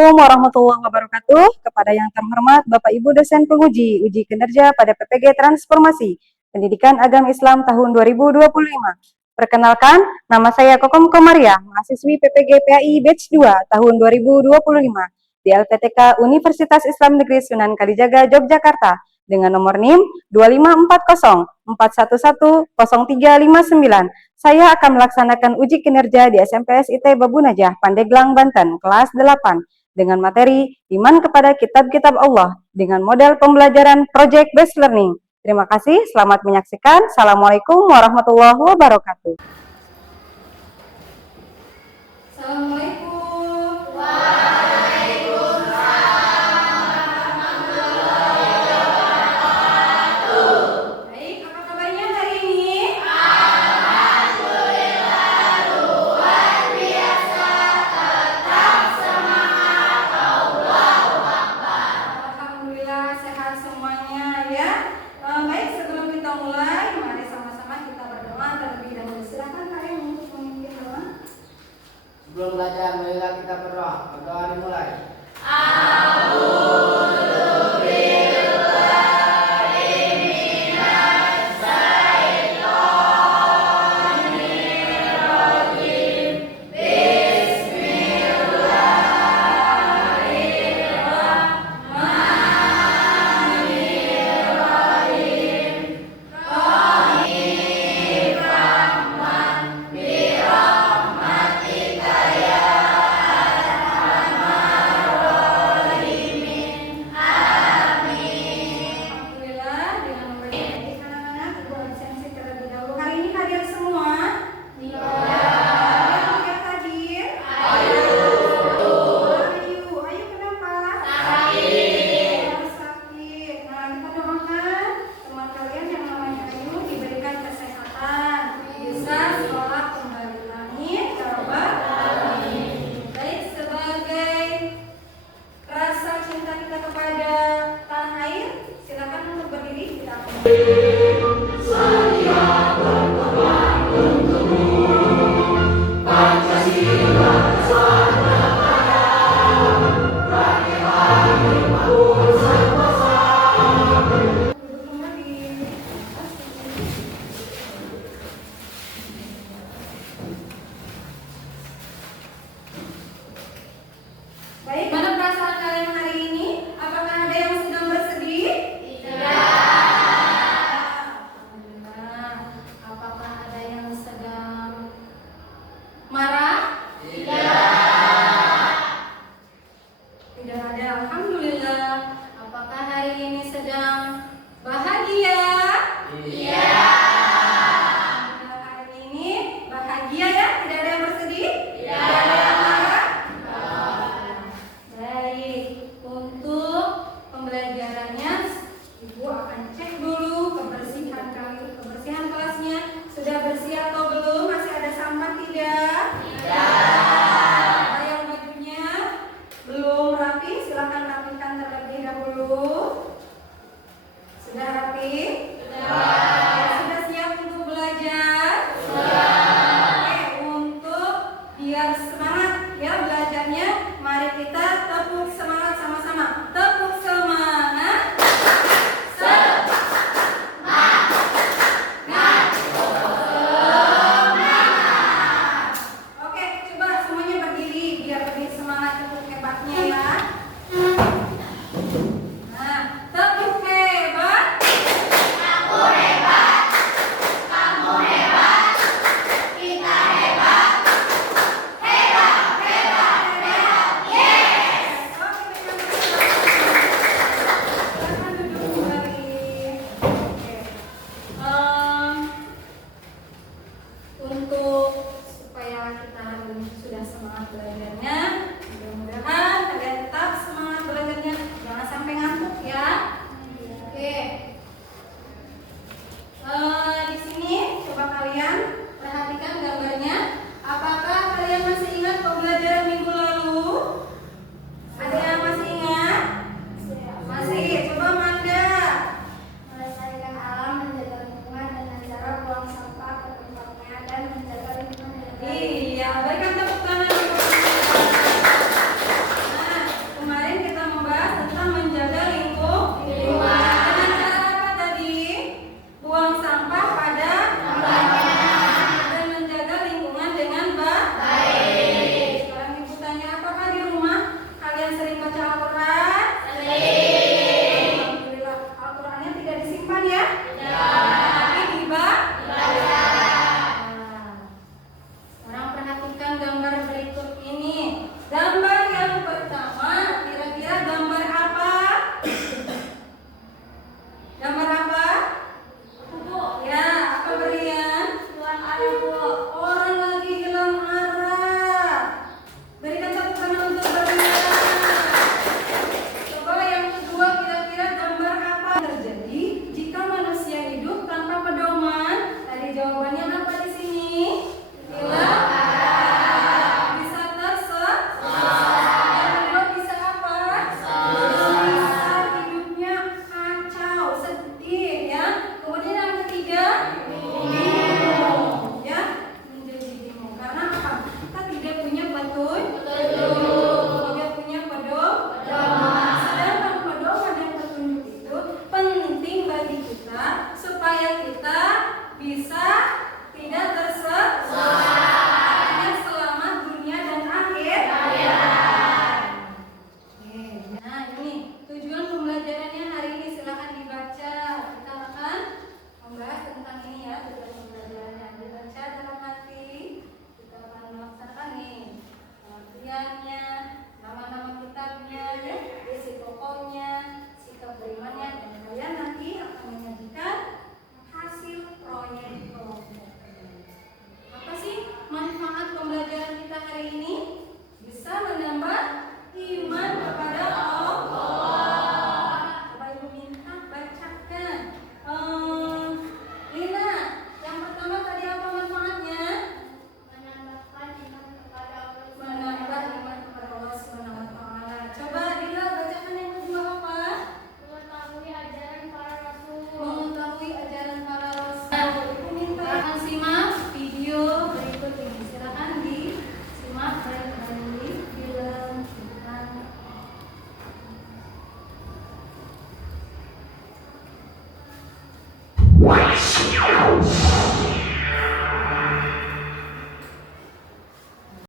Assalamualaikum warahmatullahi wabarakatuh. Kepada yang terhormat Bapak Ibu dosen penguji uji kinerja pada PPG Transformasi Pendidikan Agama Islam tahun 2025. Perkenalkan, nama saya Kokom Komaria, mahasiswi PPG PAI Batch 2 tahun 2025 di LPTK Universitas Islam Negeri Sunan Kalijaga, Yogyakarta dengan nomor NIM 254041100359. Saya akan melaksanakan uji kinerja di SMPS IT Babu Najah, Pandeglang, Banten, kelas 8, dengan materi Iman kepada Kitab-Kitab Allah, dengan model pembelajaran Project Based Learning. Terima kasih, selamat menyaksikan. Assalamualaikum warahmatullahi wabarakatuh. Assalamualaikum. Sebelum belajar, marilah kita berdoa. Berdoa dimulai. Baik, mana perasaan kalian hari ini? Apakah ada yang sedang bersedih? Alhamdulillah. Apakah ada yang sedang marah? Tidak ada. Alhamdulillah. Apakah hari ini sedang bahagia? Hari ini bahagia ya? Tidak ada yang bersedih? Tidak ada yang marah? Baik. Untuk pembelajarannya, Ibu akan cek dulu kebersihan kelasnya. Sudah bersih atau belum? Masih ada sampah tidak? Ada yang bajunya belum rapi, silakan rapikan terlebih dahulu. Sudah rapi? Sudah siap untuk belajar? Oke, untuk biar semangat ya belajarnya, mari kita tepuk semangat sama-sama. Tepuk semangat. Oke, coba semuanya berdiri biar lebih semangat, tepuk hebatnya ya. Nah, tepuk hebat. Silakan duduk kembali. Oke. Untuk supaya kita hari ini sudah semangat belajarnya, mudah-mudahan kalian tetap semangat belajarnya, jangan sampai ngantuk ya. Oke. Di sini coba kalian perhatikan gambarnya. Apakah kalian masih ingat pembelajaran minggu lalu? Ada yang masih ingat? Masih. Coba Manda. Melestarikan alam, menjaga lingkungan dengan cara buang sampah ke tempatnya dan menjaga lingkungan dengan baik. Iya, berikan tepuk tangan. Nah, Orang lagi hilang arah. Berikan tepuk tangan untuk Baria. Coba yang kedua, kira-kira gambar apa terjadi jika manusia hidup tanpa pedoman? Tadi jawabannya apa di sini? Hilang arah. Bisa tersesat. Yang kedua bisa apa? Bisa hidupnya kacau, sedih ya. Kemudian yang ketiga, bingung ya, menjadi bingung. Karena apa? Kita tidak punya petunjuk, tidak punya pedoman. Sedangkan pedoman dan petunjuk itu penting bagi kita supaya kita bisa tidak tersesat. Artinya selamat dunia dan akhir. Oke, nah ini tujuan pembelajarannya hari ini, silakan dibaca. Kita akan membahas tentang ini ya, tujuan pembelajarannya. Dibaca dalam hati. Kita akan melaksanakan nih pengertiannya, nama-nama kitabnya, ya, isi pokoknya, sikap berimannya, dan kalian nanti akan menyajikan hasil proyek kelompok. Apa sih manfaat pembelajaran kita hari ini? Bisa menambah iman kepada Allah. Coba Ibu minta bacakan. Lina, yang pertama tadi apa manfaatnya? Menambahkan iman kepada Allah. Menambah iman kepada Allah Subhanahu wa taala. Coba Dila bacakan yang kedua apa? Mengetahui ajaran para rasul. Mengetahui ajaran para rasul. Ibu minta akan simak video berikut ini. Silakan disimak baik-baik film tentang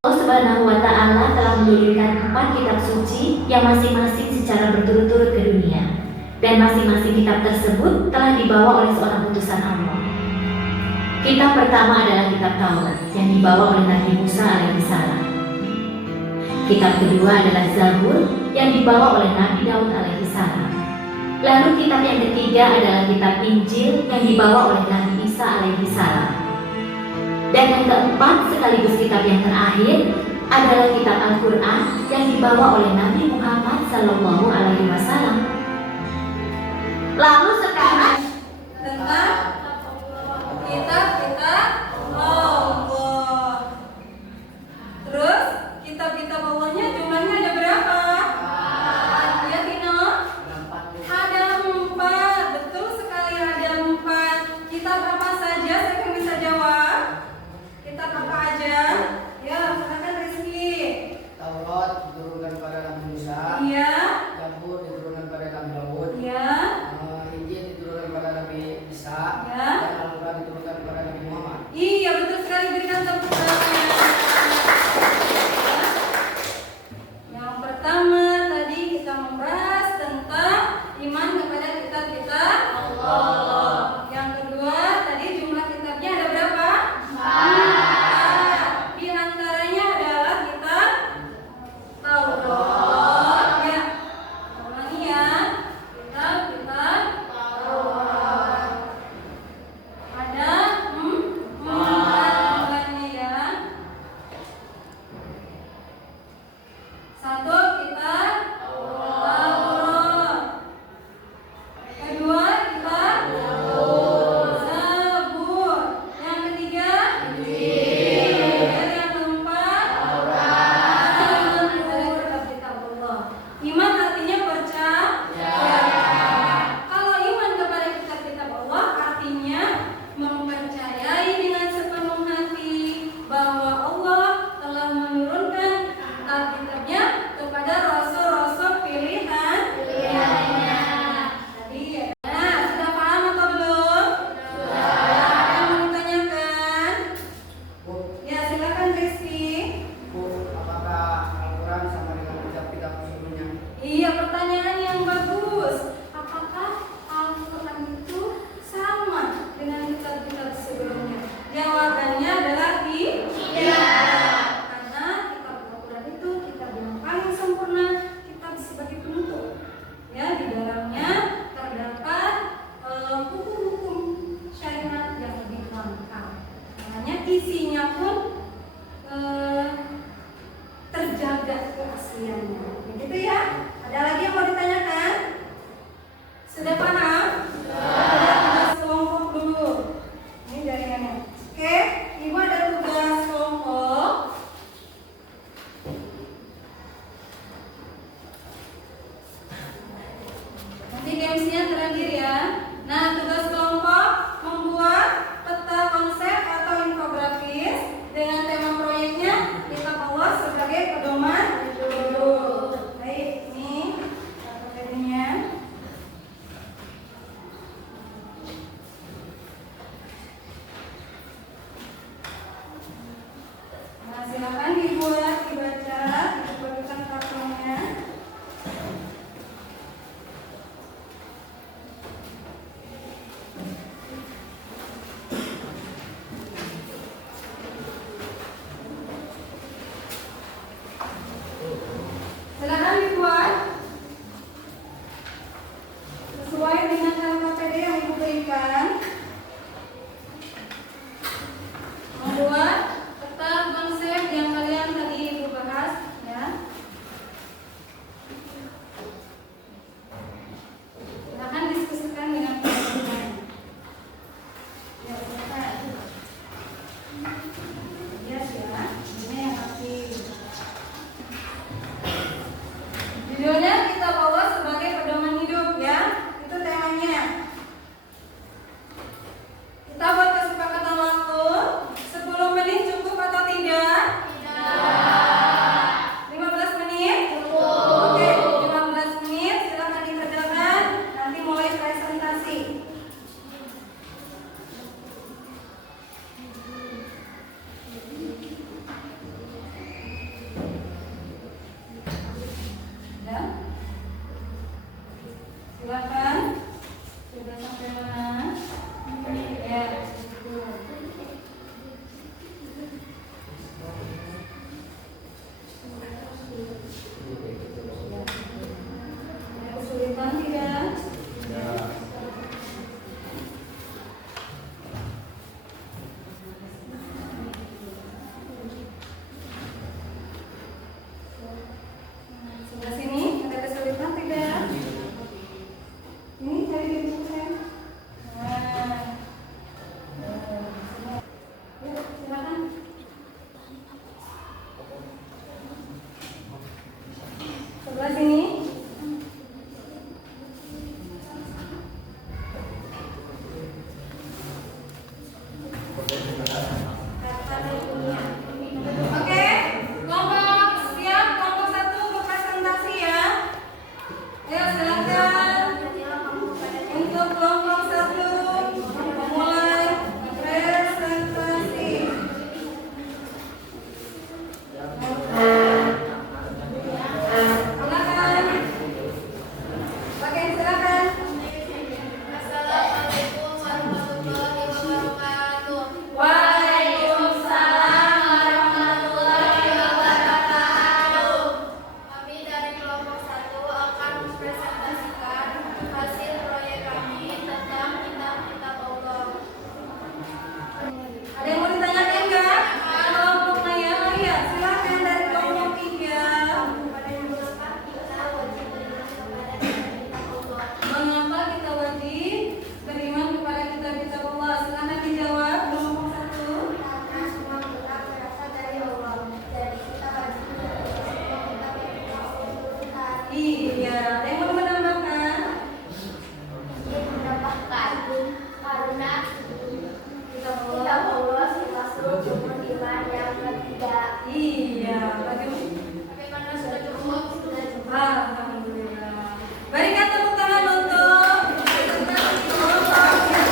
Allah Subhanahu wa Ta'ala telah menurunkan 4 kitab suci yang masing-masing secara berturut-turut ke dunia, dan masing-masing kitab tersebut telah dibawa oleh seorang utusan Allah. Kitab pertama adalah kitab Taurat yang dibawa oleh Nabi Musa alaihissalam. Kitab kedua adalah Zabur yang dibawa oleh Nabi Daud alaihissalam. Lalu kitab yang ketiga adalah kitab Injil yang dibawa oleh Nabi Isa alaihissalam. Dan yang keempat sekaligus kitab yang terakhir adalah kitab Al-Quran yang dibawa oleh Nabi Muhammad SAW. Lalu sekarang tentang kitab-kitab Allah. Terus kitab-kitab Allahnya jumlahnya ada berapa? Ya Tino? Ada 4. Betul sekali, ada 4. Kitab apa saja? Saya bisa jawab. Kitab apa aja? Ya, silakan Rizky. Taurat diturunkan pada Nabi Musa. Iya. Zabur diturunkan pada Nabi Daud. Iya. Injil diturunkan pada Nabi Isa. Ya. Dan Al-Quran diturunkan pada isinya pun terjaga keasliannya. Begitu ya? Ada lagi yang mau ditanyakan? Sudah paham? Sudah. Tugas kelompok dulu. Ini jaringannya. Oke, Ibu ada tugas kelompok. Nanti MC-nya terakhir ya. Nah, tugas kelompok membuat peta konsep atau infografis dengan tema proyeknya kitab Allah sebagai pedoman hidup. Baik, ini materinya. Nah, silakan dibuat, dibaca, dibuatkan kartunya. Silakan dibuat sesuai dengan LKPD yang Ibu berikan. Membuat peta konsep yang kalian tadi Ibu bahas ya. Silakan diskusikan dengan teman-teman. Ya, silakan. Yes ya, ini yang aktif. Judulnya kita bawa sebagai pedoman hidup ya. Itu temanya. Kita buat kesepakatan waktu 10 menit cukup atau tidak? Tidak. 15 menit? Cukup. Oke, 15 menit silakan dikerjakan. Nanti mulai presentasi. Ya. Silakan. Sudah sampai mana? Ya. Ada kesulitan tidak? Sebelah sini ada kesulitan tidak? Ini cari di buku saya. Nah. Ya, silakan. Sebelah sini. Oke, kelompok siap, kelompok 1 berpresentasi ya. Ayo silakan. Untuk kelompok 1 memulai presentasi. Silakan. Oke, silakan. Assalamualaikum warahmatullahi wabarakatuh. Waalaikumsalam warahmatullahi wabarakatuh. Kami dari kelompok 1 akan mempresentasikan hasil proyek kami tentang kitab-kitab Allah. Ada yang mau ditanyakan enggak? Kelompoknya ya, iya. Silakan dari kelompok 3. Mengapa kita wajib beriman kepada kitab-kitab Allah? Silakan dijawab kelompok 1. Karena semua kitab berasal dari Allah. Jadi kita wajib beriman semua kitab yang diturunkan Tuhan. Iya, ada yang mau menambahkan? Mendapatkan karena Kitab kitab Allah. Allah termasuk rukun iman yang ketiga. Iya, Bagaimana sudah cukup? Sudah cukup. Alhamdulillah. Berikan tepuk tangan untuk kelompok yang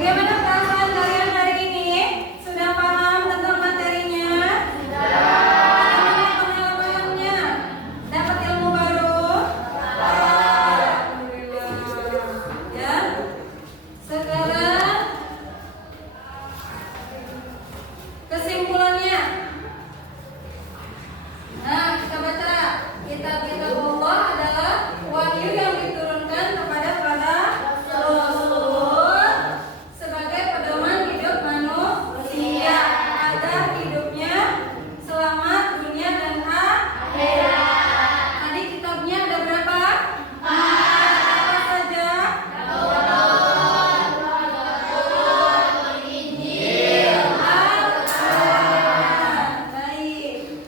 Bagaimana perasaan kalian hari ini? Sudah paham tentang materinya? Bagaimana pengalamannya? Dapat ilmu baru? Alhamdulillah. Ya. Sekarang kesimpulannya. Nah, kita baca. Kitab-kitab Allah adalah wahyu yang diturunkan kepada para rasul sebagai pedoman hidup manusia agar hidupnya selamat dunia dan akhirat. Tadi kitabnya ada berapa? Apa saja? Al-Quran. Baik.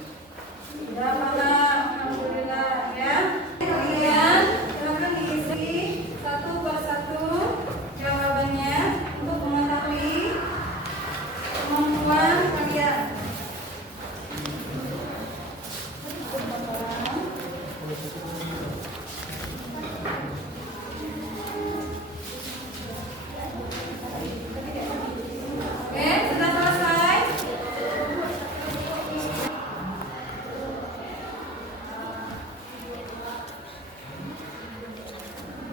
Sudah paham, alhamdulillah ya. Kalian silakan diisi satu persatu jawabannya untuk mengetahui kemampuan kalian. Oke, sudah selesai.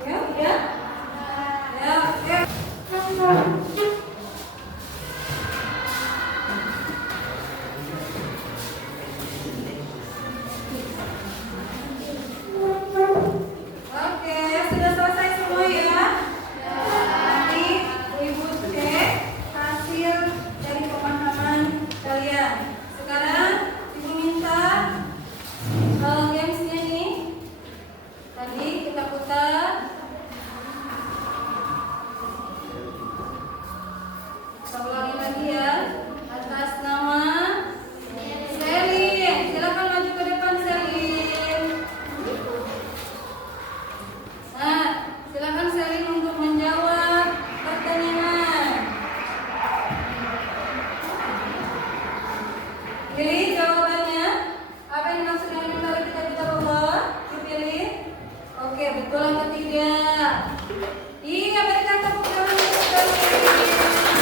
Ya, ya. Ya, oke. Oke, sudah selesai semua ya. Nanti Ibu cek hasil dari pemahaman kalian. Sekarang Ibu minta gamesnya nih. Tadi kita putar. Kita ulangi lagi ya. Atas nama Selin. Silakan maju ke depan Selin. Nah, silakan Selin untuk menjawab pertanyaan. Pilih jawabannya. Apa yang dimaksud dengan menarik kitab-kitab Allah? Dipilih. Oke, betul yang ketiga. Iya, berikan tepuk tangan untuk Selin.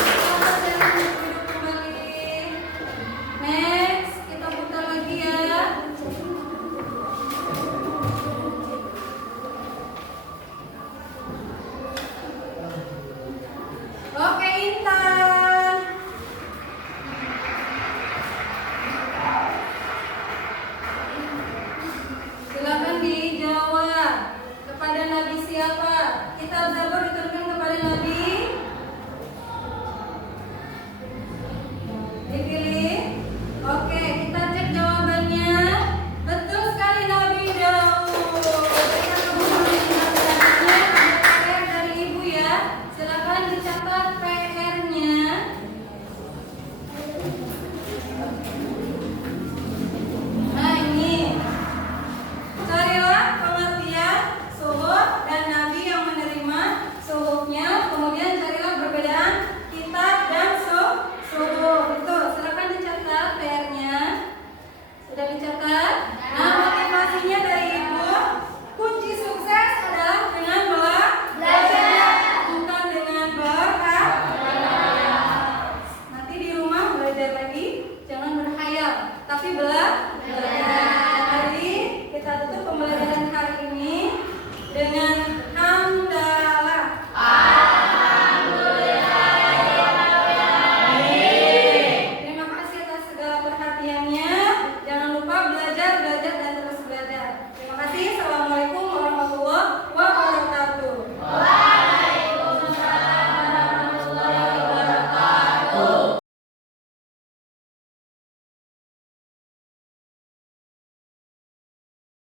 Selamat Selin untuk duduk kembali. Next, kita putar lagi ya. Oke, Intan. Silakan dijawab. Kepada Nabi siapa? Kitab Zabur